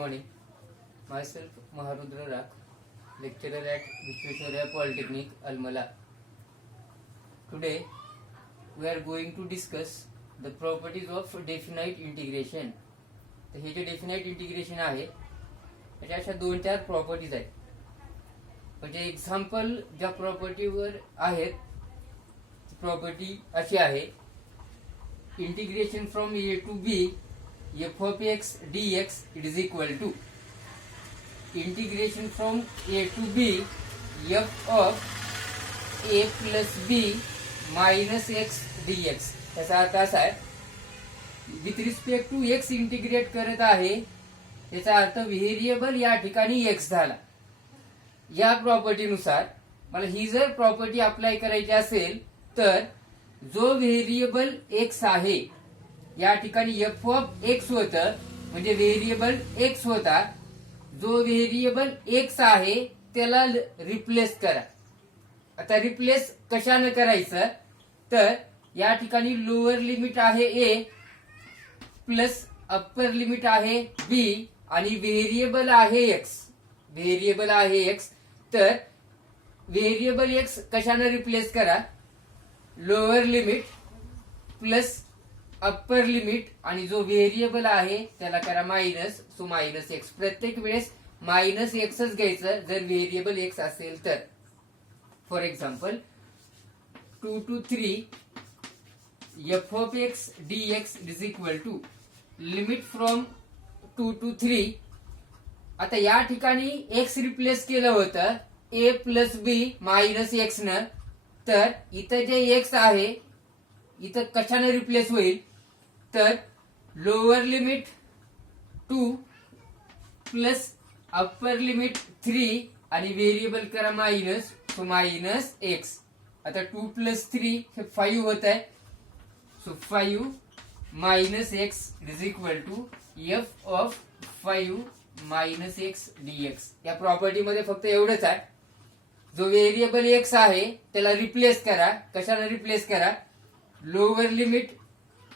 morning. Myself Maharudra Rak, lecturer at Vishweshwaraya Polytechnic, Almala. Today we are going to discuss the properties of definite integration. तर हे जे definite integration आहे त्याच्या अशा 2-4 properties आहेत. म्हणजे एक्झाम्पल ज्या प्रॉपर्टीवर आहेत प्रॉपर्टी अशी आहे integration from a to b f of x dx it is equal to integration from a to b f of a plus b minus x dx. त्याचा अर्थ असा आहे with respect to x integrate करत आहे याचा अर्थ variable या ठिकाणी x झाला. या प्रॉपर्टीनुसार मला ही जर प्रॉपर्टी अप्लाय करायची असेल तर जो व्हेरिएबल x आहे या ठिकाणी f ऑफ x होतं म्हणजे व्हेरिएबल x होता. जो व्हेरिएबल x आहे त्याला रिप्लेस करा. आता रिप्लेस कशाने करायचं तर या ठिकाणी लोअर लिमिट आहे a प्लस अप्पर लिमिट आहे b आणि व्हेरिएबल आहे x. व्हेरिएबल आहे x तर व्हेरिएबल x कशाने रिप्लेस करा lower limit plus upper limit आणि जो व्हेरिएबल आहे त्याला करा मायनस. So minus x. प्रत्येक वेळेस मायनस एक्सच घ्यायचं जर व्हेरिएबल एक्स असेल तर. For example 2 to 3 f of x dx is equal to limit from 2 to 3. आता या ठिकाणी x रिप्लेस केलं होतं a plus b minus x न. तर इथं जे x आहे इथं कशाने रिप्लेस होईल तर lower limit 2 plus upper limit 3 आणि व्हेरिएबल करा मायनस. So minus x. आता 2 प्लस 3 हे 5 होत आहे. So 5 minus x is equal to f of 5 minus x dx. या प्रॉपर्टी मध्ये फक्त एवढंच आहे जो व्हेरिएबल एक्स आहे त्याला रिप्लेस करा. कशाला रिप्लेस करा lower limit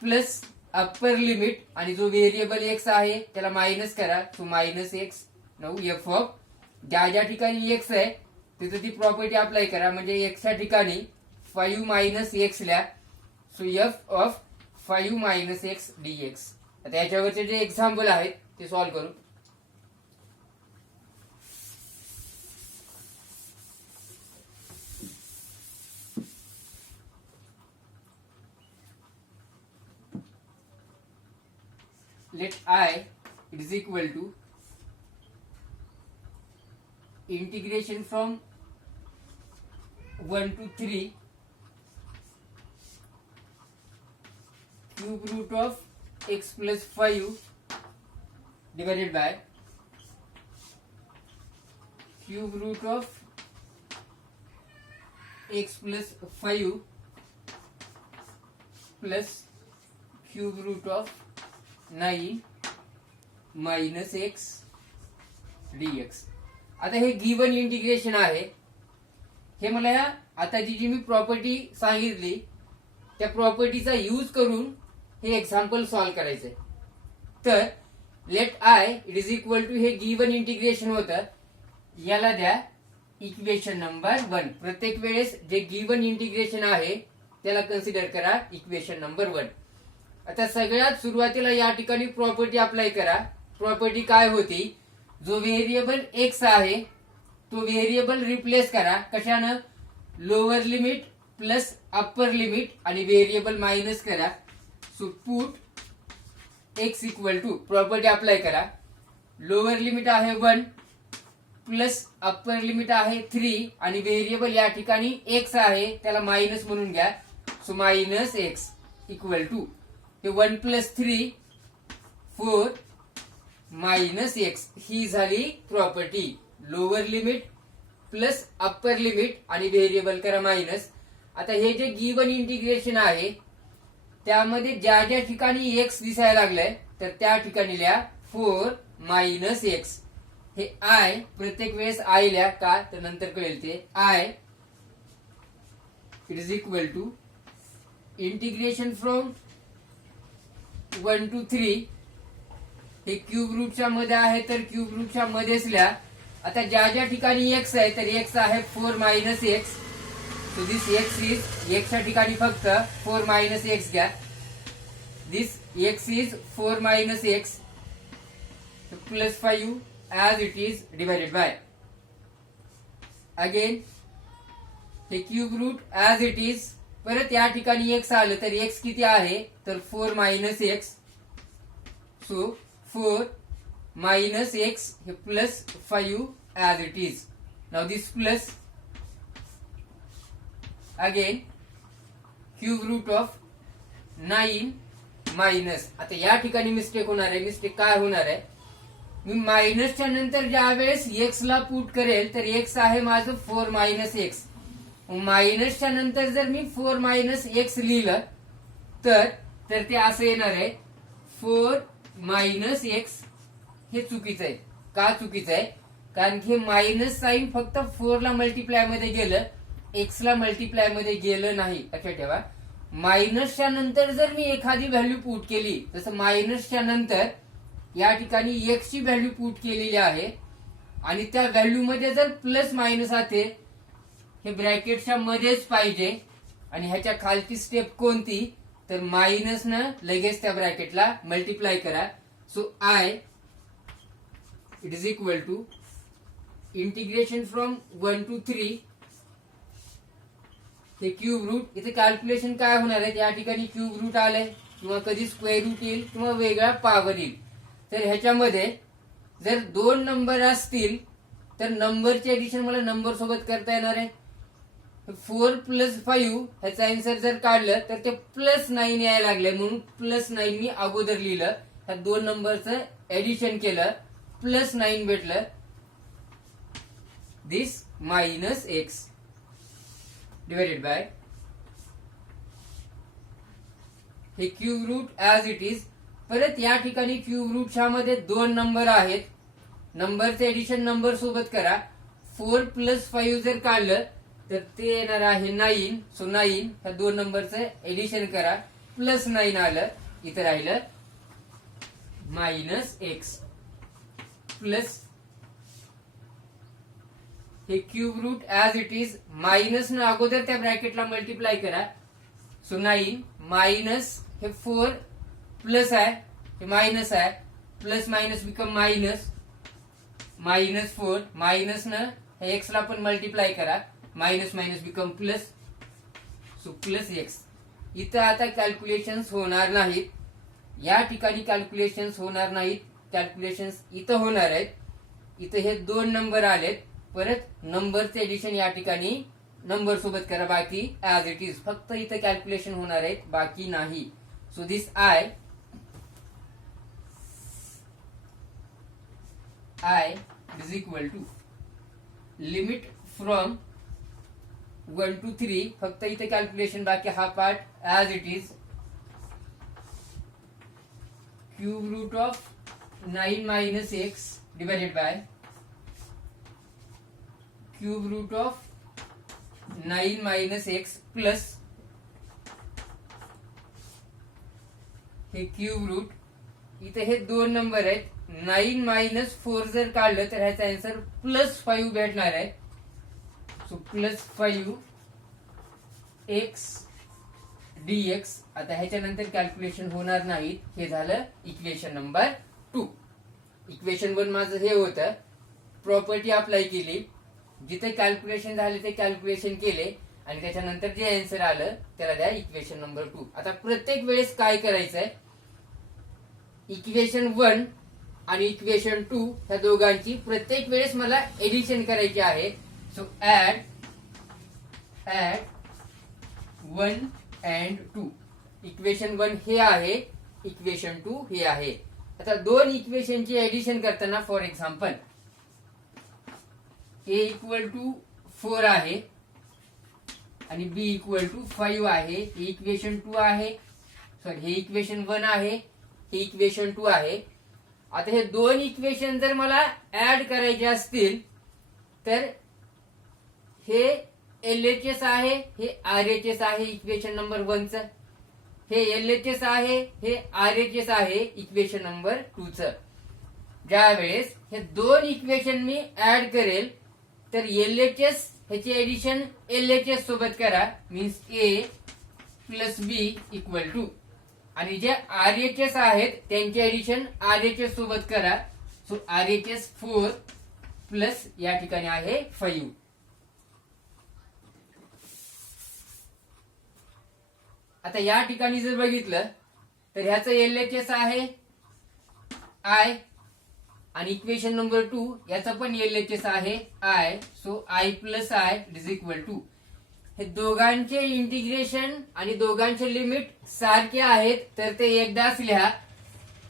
plus upper limit आणि जो व्हेरिएबल एक्स आहे त्याला मायनस करा. So minus x. Now F of ज्या ज्या ठिकाणी एक्स आहे तिथे ती प्रॉपर्टी अप्लाय करा. म्हणजे एक्सच्या ठिकाणी 5 मायनस एक्स ल्या. So f of 5 minus x dx. आता याच्यावरचे जे एक्झाम्पल आहेत ते सॉल्व्ह करू. Let I it is equal to integration from 1 to 3 cube root of x plus 5 divided by cube root of x plus 5 plus cube root of 9 minus x dx. आता हे given integration आहे. हे मला आता जी मी property सांगितली त्या प्रॉपर्टीचा use करून हे एक्झाम्पल सॉल्व्ह करायचंय. तर let I it is equal to हे गिवन इंटिग्रेशन होतं याला द्या इक्वेशन नंबर 1. प्रत्येक वेळेस जे गिवन इंटिग्रेशन आहे त्याला कन्सिडर करा इक्वेशन नंबर 1. आता सगळ्यात सुरुवातीला या ठिकाणी प्रॉपर्टी अप्लाय करा. प्रॉपर्टी काय होती जो व्हेरिएबल एक्स आहे तो व्हेरिएबल रिप्लेस करा. कशानं lower limit plus upper limit आणि व्हेरिएबल मायनस करा. So put x equal to property apply करा. लोअर लिमिट आहे 1 प्लस अप्पर लिमिट आहे 3 आणि व्हेरिएबल या ठिकाणी एक्स आहे त्याला मायनस म्हणून घ्या. So minus x equal to 1 plus 3 4 minus x. ही झाली property. Lower limit plus upper limit आणि व्हेरिएबल करा मायनस. आता हे जे गिवन इंटिग्रेशन आहे त्यामध्ये ज्या ज्या ठिकाणी एक्स दिसायला लागलंय तर त्या ठिकाणी लिहा 4 मायनस एक्स. हे आय प्रत्येक वेळेस आय लिहा का तर नंतर कळेल ते. I it is equal to integration from 1 to 3 हे क्यूब रूटच्या मध्ये आहे तर क्यूब रूटच्या मध्येच लिहा. आता ज्या ज्या ठिकाणी एक्स आहे तर एक्स आहे 4 minus x. So this x is एक्सच्या ठिकाणी फक्त 4 मायनस एक्स घ्या. This x is 4 minus x plus 5 as it is divided by. Again हे cube root as it is. परत या ठिकाणी एक्स आलं तर एक्स किती आहे तर 4 minus x. So 4 minus x हे plus 5 as it is. Now this plus again cube root of 9 minus. आता या ठिकाणी मिस्टेक होणार आहे. मिस्टेक काय होणार आहे, मी मायनसच्या नंतर ज्या वेळेस एक्स ला पुट करेल तर एक्स आहे माझं 4 मायनस एक्स. मायनसच्या नंतर जर मी 4 मायनस एक्स लिहिलं तर ते असं येणार आहे 4 मायनस एक्स. हे चुकीचं आहे. का चुकीचं आहे, कारण की मायनस साइन फक्त 4 ला मल्टिप्लाय मध्ये गेलं, एक्स ला मल्टिप्लाय मध्ये गेलं नाही. लक्षात ठेवा, मायनसच्या नंतर जर मी एखादी व्हॅल्यू पुट केली, जसं मायनसच्या नंतर या ठिकाणी एक्स ची व्हॅल्यू पुट केलेली आहे आणि त्या व्हॅल्यू मध्ये जर प्लस मायनस आहे हे ब्रॅकेटच्या मध्येच पाहिजे. आणि ह्याच्या खालची स्टेप कोणती तर मायनस न लगेच त्या ब्रॅकेटला मल्टिप्लाय करा. So I it is equal to integration from 1 to 3 हे क्यूब रूट. इथे कॅल्क्युलेशन काय होणार आहे, या ठिकाणी क्यूब रूट आलंय किंवा कधी स्क्वेअर रूट येईल किंवा वेगळा पॉवर येईल. तर ह्याच्यामध्ये जर 2 नंबर असतील तर नंबरचे एडिशन मला नंबर सोबत करता येणार आहे. 4 प्लस 5 ह्याचा आन्सर जर काढलं तर ते प्लस 9 यायला लागले, म्हणून प्लस 9 मी अगोदर लिहिलं. ह्या 2 नंबरचं एडिशन केलं, प्लस 9 भेटलं. This minus x divided by हे cube root as it is. परत या ठिकाणी क्यूब रूटच्या मध्ये 2 नंबर आहेत, नंबरचे एडिशन नंबर सोबत करा. 4 प्लस 5 जर काढलं तर ते येणार आहे 9. सो 9 ह्या 2 नंबरचं एडिशन करा, प्लस 9 आलं. इथं राहिलं मायनस एक्स प्लस हे cube root as it is. Minus न अगोदर त्या ब्रॅकेटला मल्टिप्लाय करा. सो 9 मायनस हे 4 प्लस आहे हे मायनस आहे, plus minus become minus. Minus 4 minus न हे एक्स ला पण मल्टिप्लाय करा, minus minus become plus. So plus x. इथं आता कॅल्क्युलेशन्स होणार नाहीत, या ठिकाणी कॅल्क्युलेशन्स होणार नाहीत. कॅल्क्युलेशन्स इथं होणार आहेत. इथं हे 2 नंबर आलेत, परत नंबरचे एडिशन या ठिकाणी नंबर सोबत करा, बाकी ऍज इट इज. फक्त इथं कॅल्क्युलेशन होणार आहेत, बाकी नाही. So this I is equal to limit from 1 to 3. फक्त इथे कॅल्क्युलेशन, बाकी हा part as it is. Cube root of 9 minus x divided by cube root of 9 minus x plus हे क्यूब रूट. इथे हे 2 नंबर आहेत, 9 मायनस 4 जर काढलं तर ह्याचा आन्सर प्लस 5 भेटणार आहे. So plus 5 x dx. आता ह्याच्यानंतर कॅल्क्युलेशन होणार नाहीत. हे झालं इक्वेशन नंबर 2. इक्वेशन 1 माझं हे होतं, प्रॉपर्टी अप्लाय केली, जिथे कॅल्क्युलेशन झाले ते कॅल्क्युलेशन केले आणि त्याच्यानंतर जे आन्सर आलं त्याला द्या इक्वेशन नंबर 2. आता प्रत्येक वेळेस काय करायचंय, इक्वेशन 1 आणि इक्वेशन 2 ह्या दोघांची प्रत्येक वेळेस मला एडिशन करायची आहे. So add 1 and 2. इक्वेशन 1 हे आहे, इक्वेशन 2 हे आहे. आता 2 इक्वेशनची एडिशन करताना, for example a equal to 4 आहे आणि बी इक्वल टू 5 आहे. हे इक्वेशन 2 आहे, सॉरी हे इक्वेशन 1 आहे, हे इक्वेशन 2 आहे. आता हे 2 इक्वेशन जर मला ऍड करायचे असतील तर हे LHS आहे, हे RHS आहे इक्वेशन नंबर 1 च. हे LHS आहे, हे RHS आहे इक्वेशन नंबर 2 च. ज्या वेळेस हे दोन इक्वेशन मी ऍड करेल तर LHS ह्याची ऍडिशन LHS सोबत करा, means A plus b equal to, आणि जे RHS आहेत त्यांचे ऍडिशन RHS सोबत करा. सो RHS 4 प्लस या ठिकाणी आहे 5. आता या ठिकाणी जर बघितलं तर ह्याचं LHS आहे I, आणि इक्वेशन नंबर 2 याचा पण LHS आहे I. So I plus I is equal to, हे दोघांचे इंटिग्रेशन आणि दोघांचे लिमिट सारखे आहेत तर ते एकदाच लिहा.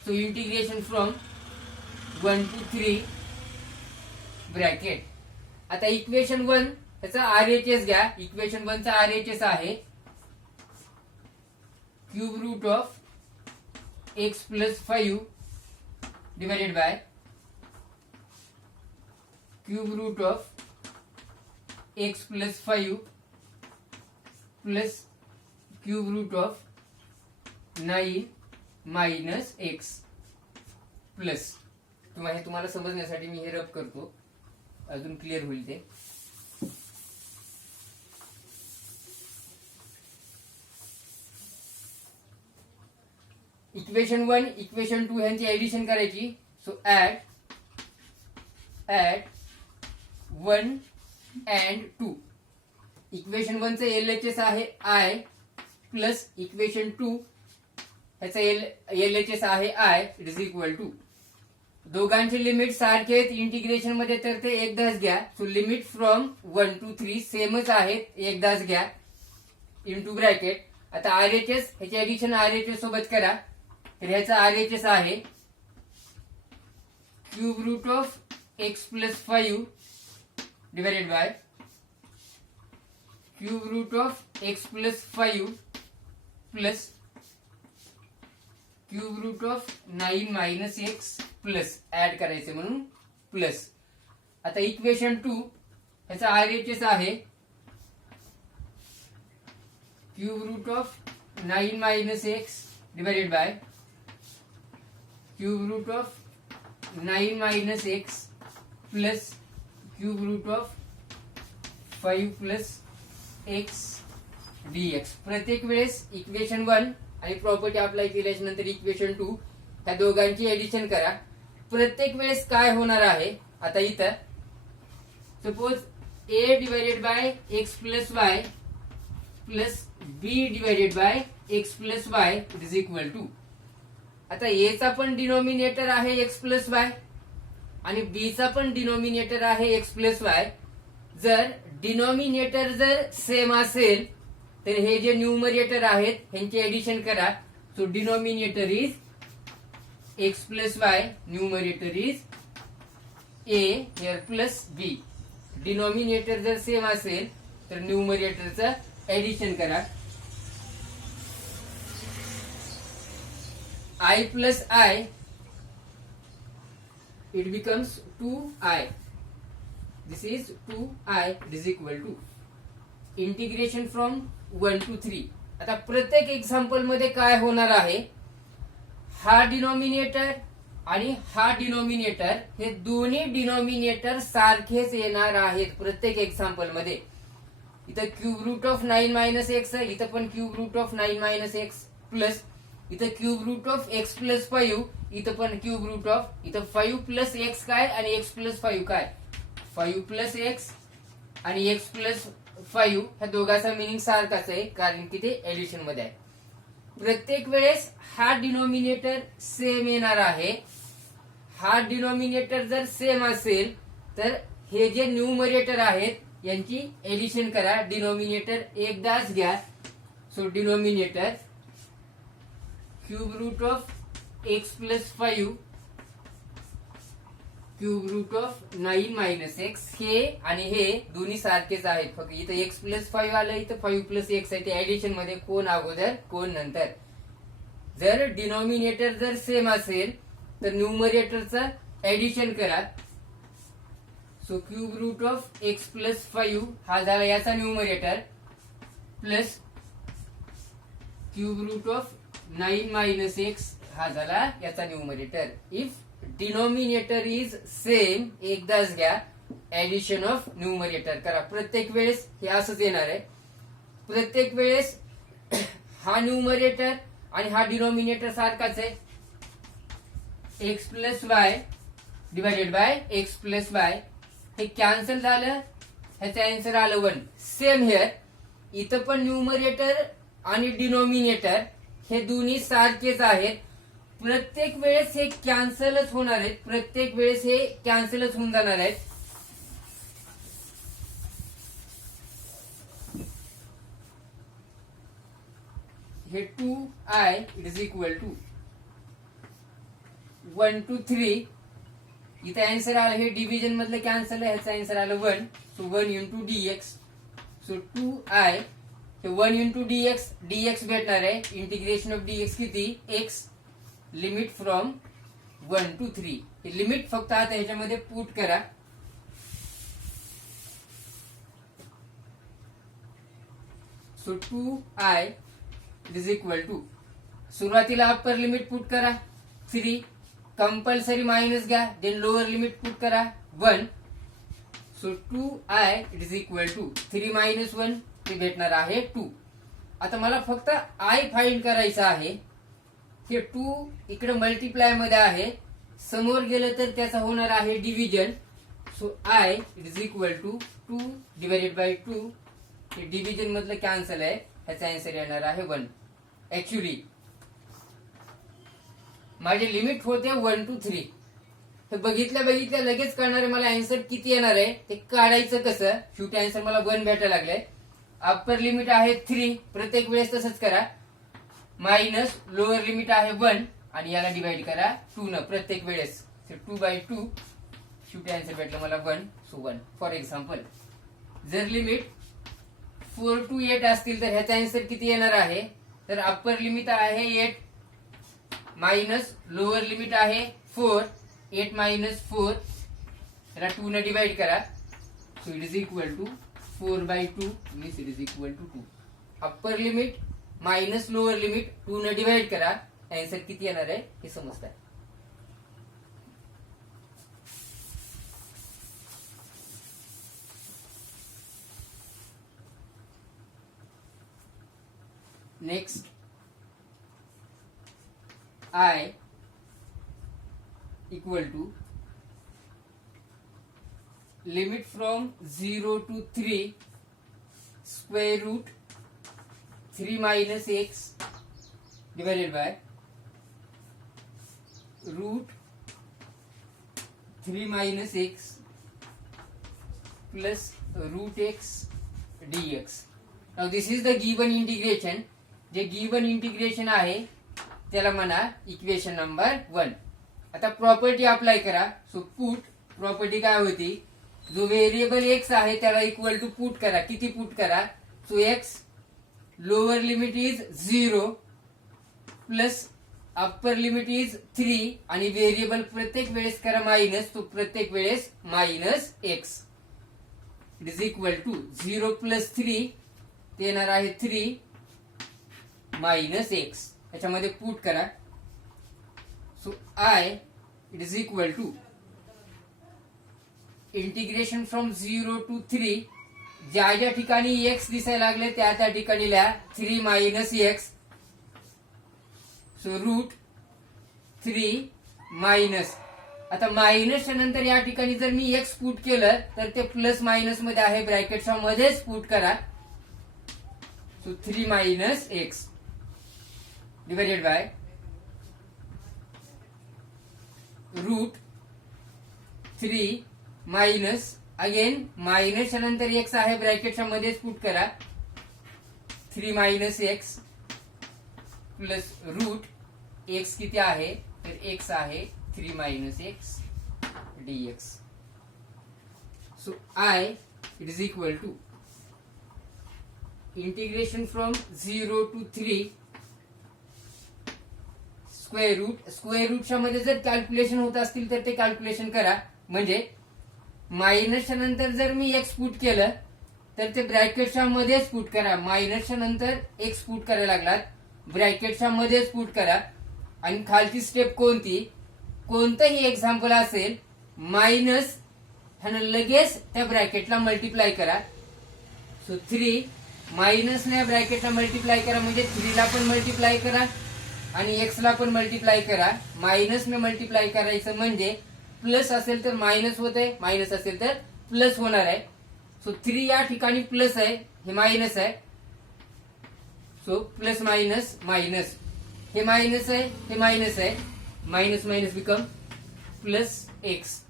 So integration from 1 to 3 bracket. आता इक्वेशन 1 त्याचा RHS घ्या. इक्वेशन 1 चा RHS आहे cube root of x plus 5 divided by cube root of x plus 5 plus cube root of 9 minus x plus. तुम्हाला समजण्यासाठी मी हे रब करतो, अजून क्लिअर होईल ते. इक्वेशन 1 इक्वेशन 2 ह्यांची ऍडिशन करायची. So add 1 and 2. इक्वेशन 1 चे LHS आहे I प्लस इक्वेशन 2 ह्याचा LHS आहे I इज इक्वल टू, दोघांचे लिमिट सारखे आहेत इंटिग्रेशन मध्ये तर ते एकदाच घ्या. सो लिमिट फ्रॉम 1 to 3 सेमच आहेत, एकदाच घ्या इनटू ब्रॅकेट. आता RHS ह्याचे ऍडिशन RHS सोबत करा, तर ह्याचा RHS आहे cube root of x plus 5 divided by cube root of x plus 5 plus cube root of 9 minus x plus, add करायचे म्हणून प्लस. आता इक्वेशन 2 ह्याचा RHS आहे cube root of 9 minus x divided by cube root of 9 minus x plus cube root of 5 plus x dx. प्रत्येक वेळेस equation 1 आणि property apply केल्याच्या नंतर इक्वेशन 2 ह्या दोघांची ऍडिशन करा. प्रत्येक वेळेस काय होणार आहे, आता इथं suppose a divided by x plus y plus b divided by x plus y is equal to, आता a चा पण डिनोमिनेटर आहे x प्लस y आणि b चा पण डिनोमिनेटर आहे x प्लस y. जर डिनोमिनेटर जर सेम असेल तर हे जे न्यूमरेटर आहेत ह्यांची ऍडिशन करा. So denominator is x plus y, numerator is a here plus b. Denominator जर सेम असेल तर न्यूमरेटरचं ऍडिशन करा. I plus I, it becomes 2I. This is 2I is equal to integration from 1 to 3. आता प्रत्येक example मध्ये काय होणार आहे, हा डिनोमिनेटर आणि हा डिनोमिनेटर हे दोन्ही डिनोमिनेटर सारखेच येणार आहेत प्रत्येक एक्झाम्पल मध्ये. इथं cube root of 9 minus x, इथं पण cube root of 9 minus x plus, इथं cube root of x plus 5, इथं पण क्यूब रूट ऑफ, इथं 5 प्लस एक्स काय आणि एक्स प्लस 5 काय, 5 प्लस एक्स आणि एक्स प्लस 5 ह्या दोघांचा मिनिंग सारखाच आहे कारण की ते ऍडिशन मध्ये आहे. प्रत्येक वेळेस हा डिनोमिनेटर सेम येणार आहे. हा डिनोमिनेटर जर सेम असेल तर हे जे न्यूमरेटर आहेत यांची ऍडिशन करा. डिनोमिनेटर एकदाच घ्या. So denominator cube root of x plus 5 cube root of 9 minus x, हे आणि हे दोन्ही सारखेच आहेत. फक्त इथं एक्स प्लस 5 आलं, इथं 5 प्लस एक्स आहे. ते ऍडिशन मध्ये कोण अगोदर कोण नंतर. जर डिनोमिनेटर जर सेम असेल तर न्यूमरेटरचं ऍडिशन करा. So cube root of x plus 5 हा झाला याचा numerator plus cube root of 9 minus x हा झाला याचा numerator. If denominator is same, एकदाच घ्या. ऍडिशन ऑफ न्यूमरेटर करा. प्रत्येक वेळेस हे असंच येणार आहे. प्रत्येक वेळेस हा न्यूमरेटर आणि हा डिनॉमिनेटर सारखाच आहे. X plus Y divided by x plus y हे कॅन्सल झालं. ह्याचं आन्सर आलं 1. Same hair. इथं पण न्यूमरेटर आणि डिनॉमिनेटर हे दोन्ही सारखेच आहेत. प्रत्येक वेळेस हे कॅन्सलच होणार आहेत. प्रत्येक वेळेस हे कॅन्सलच होऊन जाणार आहेत. हे 2i it is equal to 1 to 3. इथे आन्सर आलं हे डिव्हिजन मधलं कॅन्सल आहे. ह्याचं आन्सर आलं 1. So 1 into dx. So 2i हे 1 इंटू dx भेटणार आहे. इंटिग्रेशन ऑफ dx किती? x. Limit from 1 to 3. हे लिमिट फक्त आता ह्याच्यामध्ये पुट करा. So 2i is equal to सुरुवातीला अप्पर लिमिट पुट करा 3. कंपल्सरी मायनस घ्या. देन लोअर लिमिट पुट करा 1. So 2i it is equal to 3 minus 1 ते भेटणार आहे 2. आता मला फक्त i फाइंड करायचं आहे. हे 2 इकडे मल्टिप्लाय मध्ये आहे. समोर गेलं तर त्याचा होणार आहे division. So i it is equal to 2 divided by 2. हे डिव्हिजन मधलं कॅन्सल आहे. ह्याचा आन्सर येणार आहे 1. ऍक्च्युली माझे लिमिट होते 1 to 3. हे बघितल्या लगेच कळणार मला आन्सर किती येणार आहे. ते काढायचं कसं. शेवटी आन्सर मला 1 भेटायला लागले. अप्पर लिमिट आहे 3. प्रत्येक वेळेस तसंच करा. मायनस लोअर लिमिट आहे 1 आणि याला डिवाइड करा 2 न प्रत्येक वेळेस. 2/2 शेवटी आन्सर भेटलं मला 1. सो 1. फॉर एक्झाम्पल जर लिमिट 4 to 8 असतील तर ह्याचा आन्सर किती येणार आहे. तर अप्पर लिमिट आहे 8 मायनस लोअर लिमिट आहे 4. 8 मायनस 4 त्याला 2 ने डिवाइड करा. So it is equal to 4/2 means it is equal to 2. Upper limit minus lower limit 2 ने डिवाइड करा. आन्सर किती येणार आहे हे समजतंय. Next i equal to limit from 0 to 3 square root 3 minus x divided by root 3 minus x plus root x dx. Now this is the given integration. जे given integration आहे त्याला म्हणा इक्वेशन नंबर 1. आता प्रॉपर्टी अप्लाय करा. So put property काय होती. जो variable x आहे त्याला इक्वल टू पुट करा. किती पुट करा. So x lower limit is 0 plus upper limit is 3 आणि व्हेरिएबल प्रत्येक वेळेस करा मायनस. तो प्रत्येक वेळेस minus x it is equal to 0 plus 3 ते येणार आहे 3 मायनस एक्स. याच्यामध्ये पुट करा. So i it is equal to integration from 0 to 3 ज्या ज्या ठिकाणी एक्स दिसायला लागले त्या त्या ठिकाणी लिहा 3 minus x. So root 3 minus. आता मायनसच्या नंतर या ठिकाणी जर मी एक्स पुट केलं तर ते प्लस मायनस मध्ये आहे. ब्रॅकेटच्या मध्येच पुट करा. So 3 minus x divided by root 3 minus again मायनसच्या नंतर एक्स आहे ब्रॅकेटच्या मध्येच पुट करा. 3 minus x plus root x किती आहे तर एक्स आहे 3 minus x dx. So i it is equal to integration from 0 to 3 square रूटच्या मध्ये जर कॅल्क्युलेशन होत असतील तर ते कॅल्क्युलेशन करा. म्हणजे मायनसच्या नंतर जर मी एक्स पुट केलं तर ते ब्रॅकेटच्या मध्येच पुट करा. मायनसच्या नंतर एक्स पुट करायला लागलात ब्रॅकेटच्या मध्येच पुट करा. आणि खालची स्टेप कोणती कोणतंही एक्झाम्पल असेल मायनस ह्यानं लगेच त्या ब्रॅकेटला मल्टिप्लाय करा. सो 3 मायनसने ब्रॅकेटला मल्टिप्लाय करा म्हणजे 3 ला पण मल्टिप्लाय करा आणि एक्स ला पण मल्टिप्लाय करा. मायनसने मल्टिप्लाय करायचं म्हणजे प्लस असेल तर मायनस होत आहे, मायनस असेल तर प्लस होणार आहे. सो 3 या ठिकाणी प्लस आहे, हे मायनस आहे. सो प्लस मायनस मायनस, हे मायनस आहे, हे मायनस आहे. Minus minus become plus x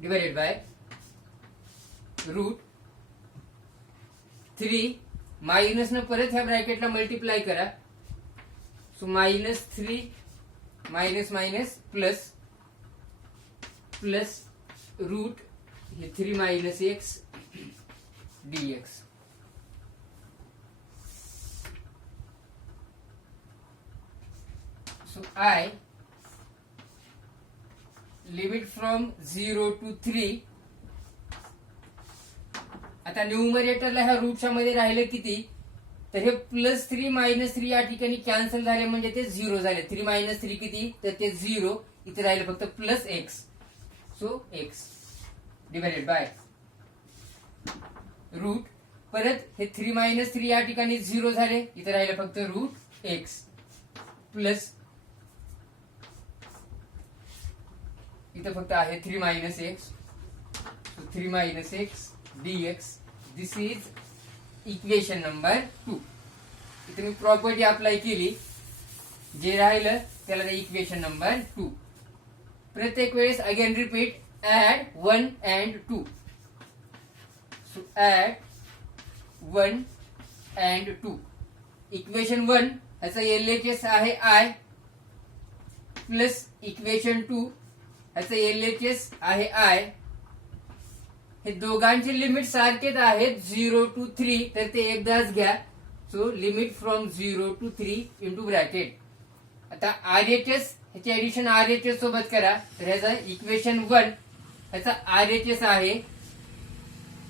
divided by root 3 minus न परत ह्या ब्रॅकेटला मल्टिप्लाय करा. So -3 minus minus plus plus root हे 3 minus x dx. So I limit from 0 to 3. आता न्यूमरेटरला ह्या रूटच्या मध्ये राहिलं किती, तर हे +3 -3 या ठिकाणी कॅन्सल झाले म्हणजे ते 0 झाले. 3 - 3 किती, तर ते 0. इथे राहिलं फक्त plus x. So x divided by route, परत हे 3 - 3 या ठिकाणी 0 झाले, इथे राहिलं फक्त रूट एक्स प्लस इथं फक्त आहे 3 - x. 3 - x dx. This is equation number 2. इथे मी प्रॉपर्टी अप्लाय केली, जे राहिलं त्याला इक्वेशन नंबर 2. प्रत्येक वेळेस again repeat, add 1 and 2. So add 1 and 2. Equation 1 ह्याचा LHS आहे I प्लस इक्वेशन 2 ह्याचं LHS आहे I. हे दोघांचे लिमिट सारखेच आहेत 0 to 3, तर ते एकदाच घ्या. So limit from 0 to 3 into bracket. आता RHS ह्याचे ऍडिशन RHS सोबत करा. तर ह्याचं इक्वेशन 1 ह्याचा RHS आहे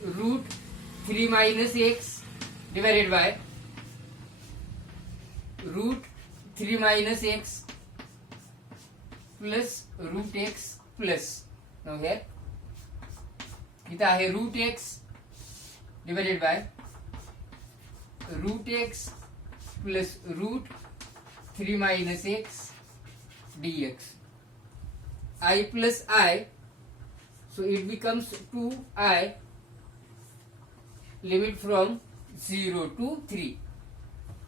root 3 - x divided by root 3 - x plus root x plus, no here इथं आहे root x divided by root x plus root 3 - x dx. I plus I, so it becomes 2I limit from 0 to 3.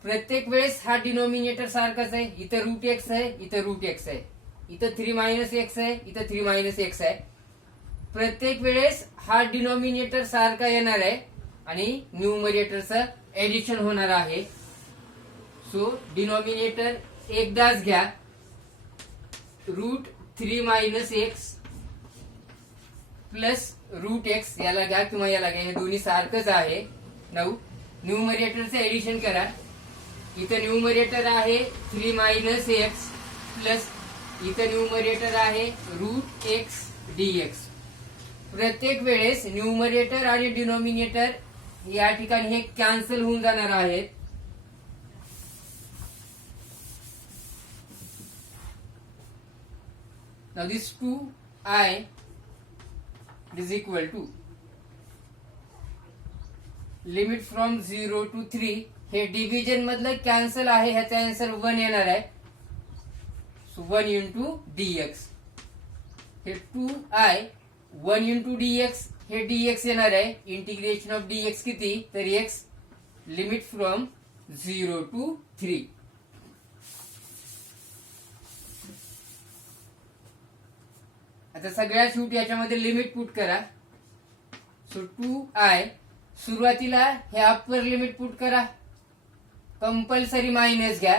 प्रत्येक वेळेस हा denominator सारखाच आहे. इथं route x आहे, इथं रूट एक्स आहे, इथं 3 - x आहे, इथं 3 - x आहे. प्रत्येक वेळेस हा डिनोमिनेटर सारखा येणार आहे आणि न्यूमरेटरचं एडिशन होणार आहे. सो डिनोमिनेटर एकदाच घ्या. Root 3 - x plus root x याला घ्या किंवा याला घ्या, हे दोन्ही सारखंच आहे. नऊ न्यूमरेटरचं एडिशन करा. इथं न्यूमरेटर आहे 3 - x प्लस इथं न्यूमरेटर आहे रूट एक्स dx. प्रत्येक वेळेस न्यूमरेटर आणि डिनोमिनेटर या ठिकाणी हे कॅन्सल होऊन जाणार आहेत. Now this 2I is equal to limit from 0 to 3. हे डिव्हिजन मधलं कॅन्सल आहे, ह्याचा आन्सर 1 येणार आहे. So 1 into dx. हे 2I 1 इंटू dx, हे dx येणार आहे. इंटिग्रेशन ऑफ dx किती, तर x लिमिट फ्रॉम 0 to 3. आता सगळ्यात शेवटी याच्यामध्ये लिमिट पुट करा. सो 2I सुरुवातीला हे अप्पर लिमिट पुट करा, कंपल्सरी मायनस घ्या,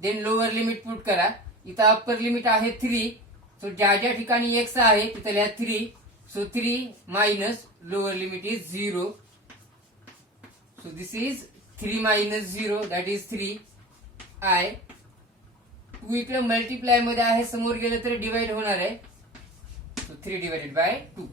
देन लोअर लिमिट पुट करा. इथं अप्पर लिमिट आहे 3. सो ज्या ज्या ठिकाणी x आहे तिथं लिहा 3. So 3 minus lower limit is 0. So this is 3 - 0 that is 3I. 2 इकडे मल्टिप्लाय मध्ये आहे, समोर गेलं तर डिवाइड होणार आहे. So 3 divided by 2.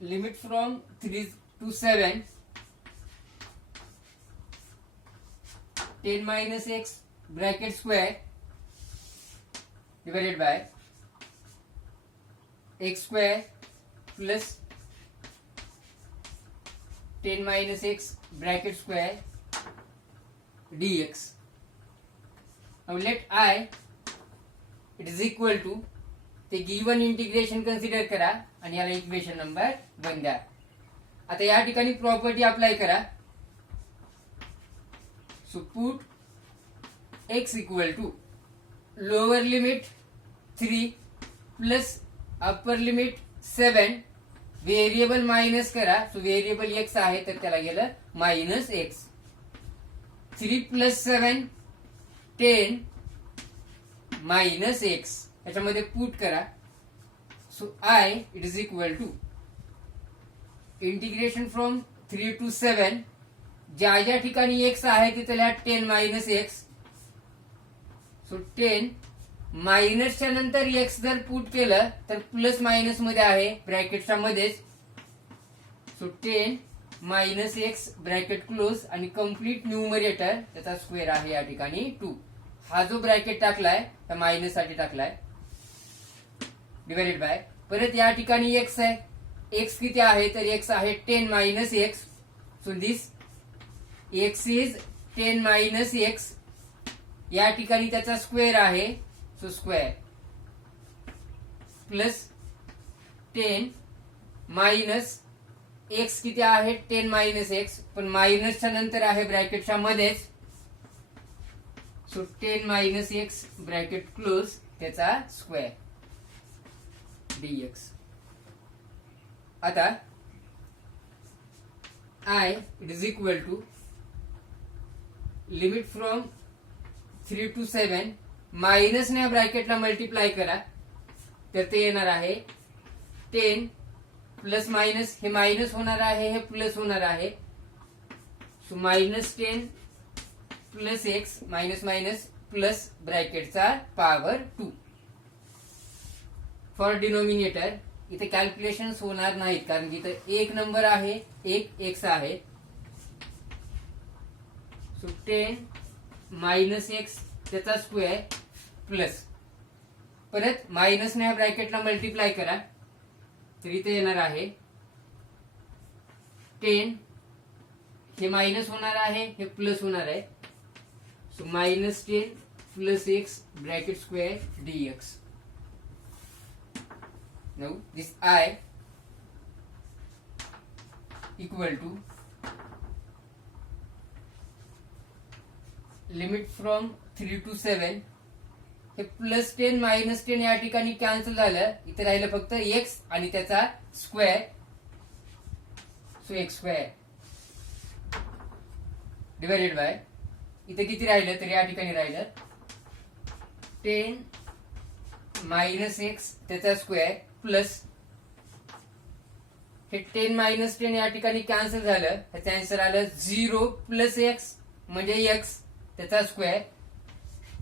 Limit from 3 to 7 10 minus x bracket square divided by x square plus 10 minus x bracket square dx. Now let I it is equal to ते given integration consider करा आणि याला equation number 1 द्या. आता या ठिकाणी property apply करा. So put x equal to lower limit 3 plus upper limit 7 variable minus करा. सो व्हेरिएबल x आहे तर त्याला गेलं minus x. 3 plus 7 10 minus x याच्यामध्ये पुट करा. So I it is equal to integration from 3 to 7 ज्या ज्या ठिकाणी x आहे तिथे लिहा 10 मायनस x. सो 10 मायनसच्या नंतर x जर पुट केलं तर प्लस मायनस मध्ये आहे ब्रॅकेटच्या मध्येच. So 10 minus x bracket close आणि कम्प्लीट न्यूमरेटर त्याचा स्क्वेअर आहे या ठिकाणी 2. हा जो ब्रॅकेट टाकलाय त्या मायनस साठी टाकलाय डिवाइडेड बाय परत या ठिकाणी x आहे. x किती आहे तर x आहे 10 minus x. So this x is 10 minus x. या ठिकाणी त्याचा स्क्वेअर आहे. So square plus 10 minus x किती आहे 10 मायनस x पण मायनसच्या नंतर आहे ब्रॅकेटच्या मध्येच. So 10 minus x bracket close त्याचा स्क्वेअर dx. आता I it is equal to limit from 3 to 7 minus ने ब्रॅकेटला मल्टिप्लाय करा तर ते येणार आहे 10 प्लस मायनस हे मायनस होणार आहे हे प्लस होणार आहे. So minus 10 plus x minus minus plus ब्रॅकेटचा पॉवर 2. फॉर डिनोमिनेटर इथे कॅल्क्युलेशन होणार नाहीत कारण इथे एक नंबर आहे एक एक्स आहे. सो 10 मायनस एक्स त्याचा स्क्वेअर प्लस परत मायनस ने ब्रॅकेटला मल्टिप्लाय करा तर इथे येणार आहे 10 हे मायनस होणार आहे हे प्लस होणार आहे. So minus 10 plus x bracket square dx. Now this I equal to limit from 3 to 7 हे प्लस 10 मायनस 10 या ठिकाणी कॅन्सल झालं. इथे राहिलं फक्त x आणि त्याचा square. So x square divided bye इथे किती राहिलं तर या ठिकाणी राहिलं 10 मायनस एक्स त्याचा स्क्वेअर प्लस हे 10 मायनस 10 या ठिकाणी कॅन्सल झालं. त्याचं आन्सर आलं 0 प्लस एक्स म्हणजे x त्याचा square.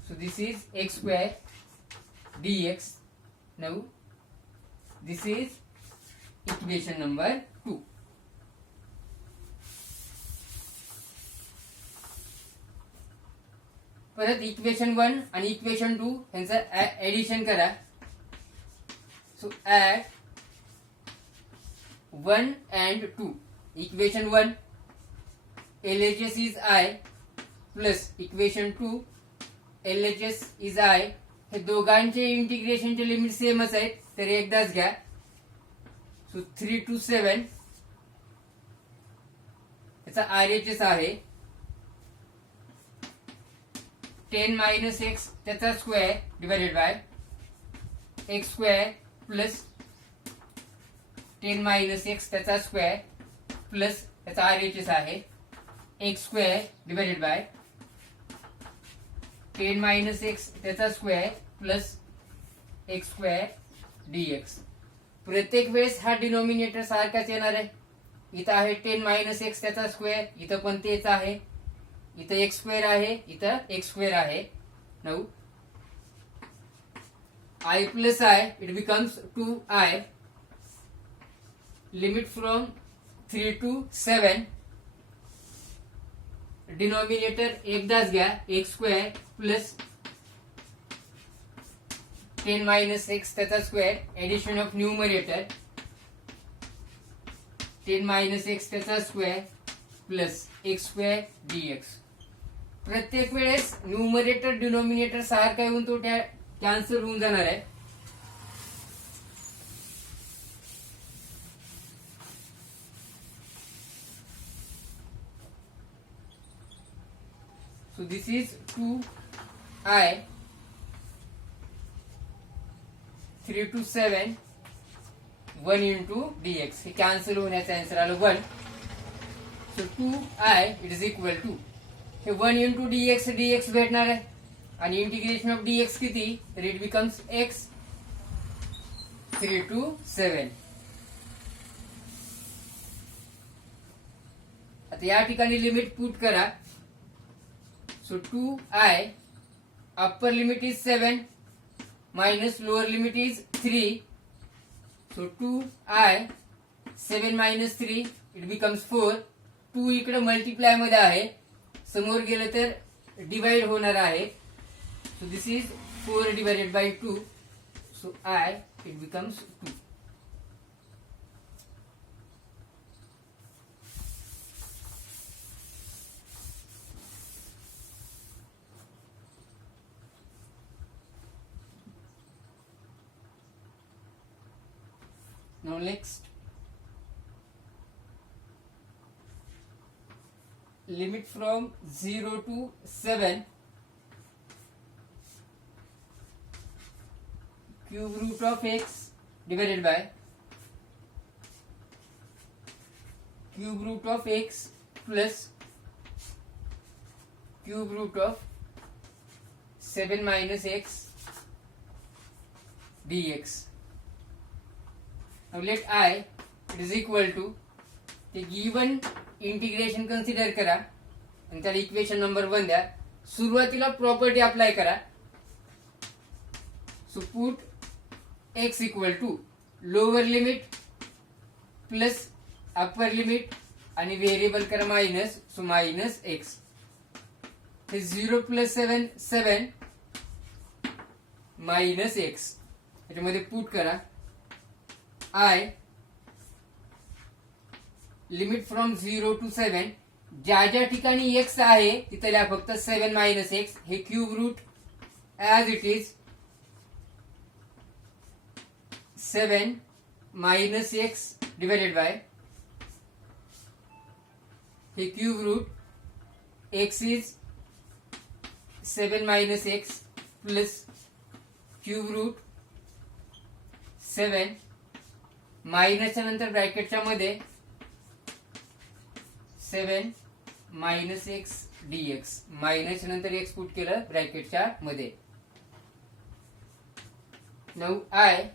So this is x square dx. Now this is equation number 2. परत इक्वेशन 1 आणि इक्वेशन 2 यांचं ऍडिशन करा. So add 1 and 2. Equation 1 LHS is I plus equation 2 LHS is I. हे दोघांचे इंटिग्रेशनचे limit सेमच आहेत तर एकदाच घ्या. सो 3 to 7 याचा RHS आहे 10 मायनस एक्स त्याचा square divided by x square plus 10 minus x त्याचा स्क्वेअर प्लस त्याचा RHS आहे x square divided by 10 minus x त्याचा square plus x square dx. प्रत्येक वेळेस हा डिनोमिनेटर सारखाच येणार आहे. इथं आहे 10 मायनस एक्स त्याचा स्क्वेअर इथं पण तेच आहे. इथं एक्स स्क्वेअर आहे इथं एक्स स्क्वेअर आहे. Now I plus I it becomes 2I limit from 3 to 7, denominator एकदाच घ्या, x square plus 10 minus x त्याचा square, addition of numerator 10 minus x त्याचा square plus x square dx. प्रत्येक वेळेस numerator denominator सारखा येऊन तो त्या कॅन्सल होऊन जाणार आहे. So this is 2i 3 to 7 1 into dx. हे कॅन्सल होण्याचा आन्सर आलं 1. So 2i it is equal to हे 1 into dx dx भेटणार आहे आणि इंटिग्रेशन ऑफ dx किती, तर इट बिकम्स x 3 to 7. आता या ठिकाणी लिमिट पुट करा. So 2i upper limit is 7 minus lower limit is 3. So 2i 7 minus 3 it becomes 4. 2 इकडे मल्टिप्लाय मध्ये आहे, समोर गेलं तर डिवाइड होणार आहे. So this is 4 divided by 2. So I it becomes 2. Now next, limit from 0 to 7, cube root of x divided by cube root of x plus cube root of 7 minus x dx. Now let I it is equal to ते given integration consider करा आणि त्याला equation number 1 द्या. सुरुवातीला property apply करा. So put x equal to lower limit plus upper limit आणि variable करा minus, so minus x. हे 0 प्लस 7 7 मायनस एक्स याच्यामध्ये पुट करा. I लिमिट फ्रॉम 0 to 7, ज्या ज्या ठिकाणी x आहे तिथे लिहा फक्त 7 मायनस एक्स. हे cube root as it is 7 minus x divided by हे cube root x is 7 minus x plus cube root 7 मायनसच्या नंतर ब्रॅकेटच्या मध्ये 7 मायनस एक्स डीएक्स. मायनसच्या नंतर एक्स पुट केलं ब्रॅकेटच्या मध्ये. Now I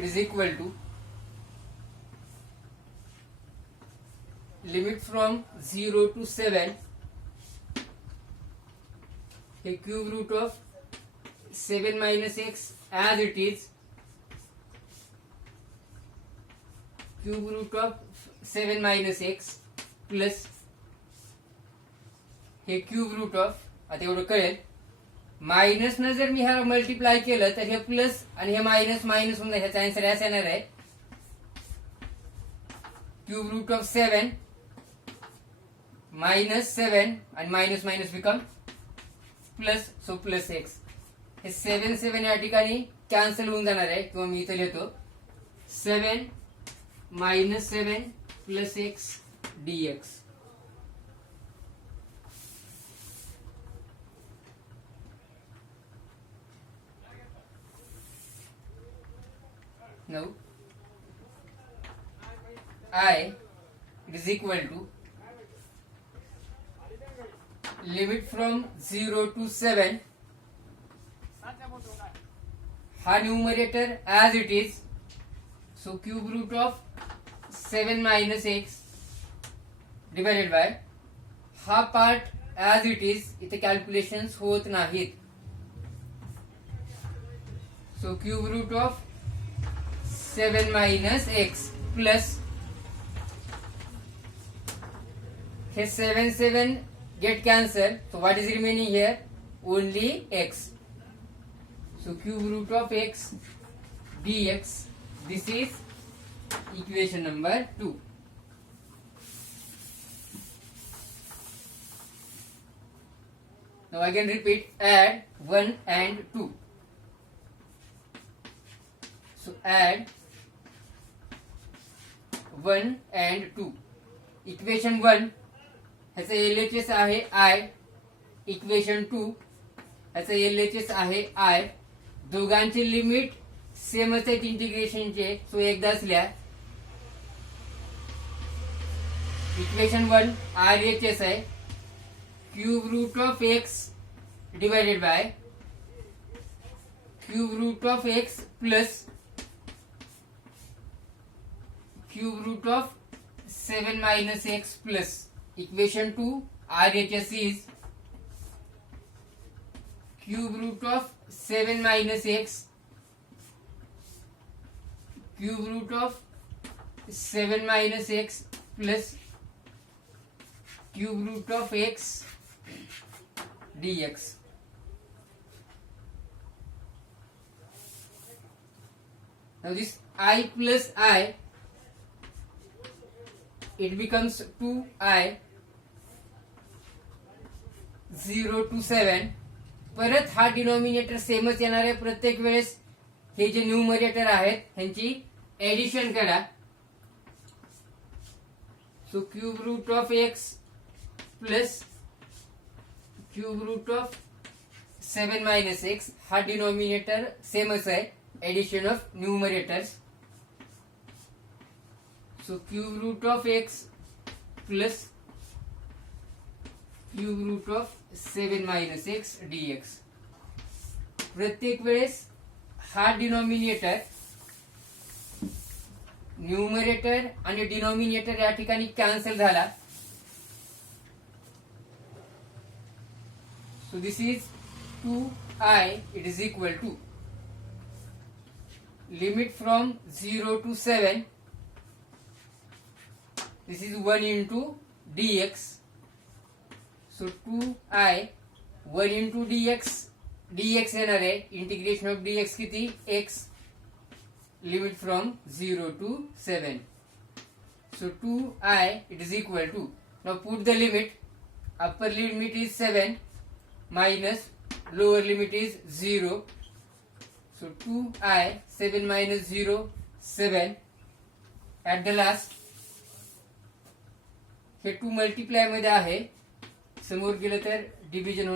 it is equal to limit from 0 to 7 a cube root of 7 minus x as it is cube root of 7 minus x plus हे cube root of, आता एवढं कळेल, minus न जर मी ह्या मल्टिप्लाय केलं तर हे प्लस आणि हे मायनस मायनस होऊन ह्याचा आन्सर असा येणार आहे क्यूब रूट ऑफ 7 मायनस 7 आणि minus minus become plus, so plus x. हे 7 7 या ठिकाणी कॅन्सल होऊन जाणार आहे, किंवा मी इथे लिहितो 7 minus 7 plus x dx. Now I it is equal to limit from 0 to 7 हा numerator as it is. So cube root of 7 minus x divided by हा पार्ट ॲज इट इज. इथे कॅल्क्युलेशन्स होत नाहीत. So cube root of 7 minus x plus हे 7 get cancelled. So what is remaining here? Only x. So cube root of x dx. This is equation number 2. Now again repeat, add 1 and 2. So add 1 and 2. Equation 1 ह्याचा LHS आहे I. Equation 2 ह्याचा LHS आहे I. दोघांचे limit सेमच आहेत इंटिग्रेशनचे. So एकदाच लिहा. Equation 1 RHS आहे cube root of x divided by cube root of x plus cube root of 7 minus x plus. Equation 2 RHS is cube root of 7 minus x cube root of 7 minus x plus cube root of x dx. Now this I plus I, it becomes 2I 0 to 7. परत हा denominator सेमच येणार आहे. प्रत्येक वेळेस हे जे numerator आहेत ह्यांची एडिशन करा. So cube root of x plus cube root of 7 minus x. हा डिनॉमिनेटर सेमच आहे. Addition of numerators. So cube root of x plus cube root of 7 minus x dx. प्रत्येक वेळेस हा डिनॉमिनेटर न्यूमरेटर आणि डिनॉमिनेटर या ठिकाणी कॅन्सल झाला. So this is 2I. It is equal to limit from 0 to 7. This is 1 into dx. So 2I 1 into dx. dx येणार आहे. Integration of dx किती x. Limit from 0 to 7. So 2I it is equal to. Now put the limit. Upper limit is 7 minus lower limit is 0. So 2I 7 minus 0 7. At the last हे 2 multiply मध्ये आहे. समोर गेलं तर division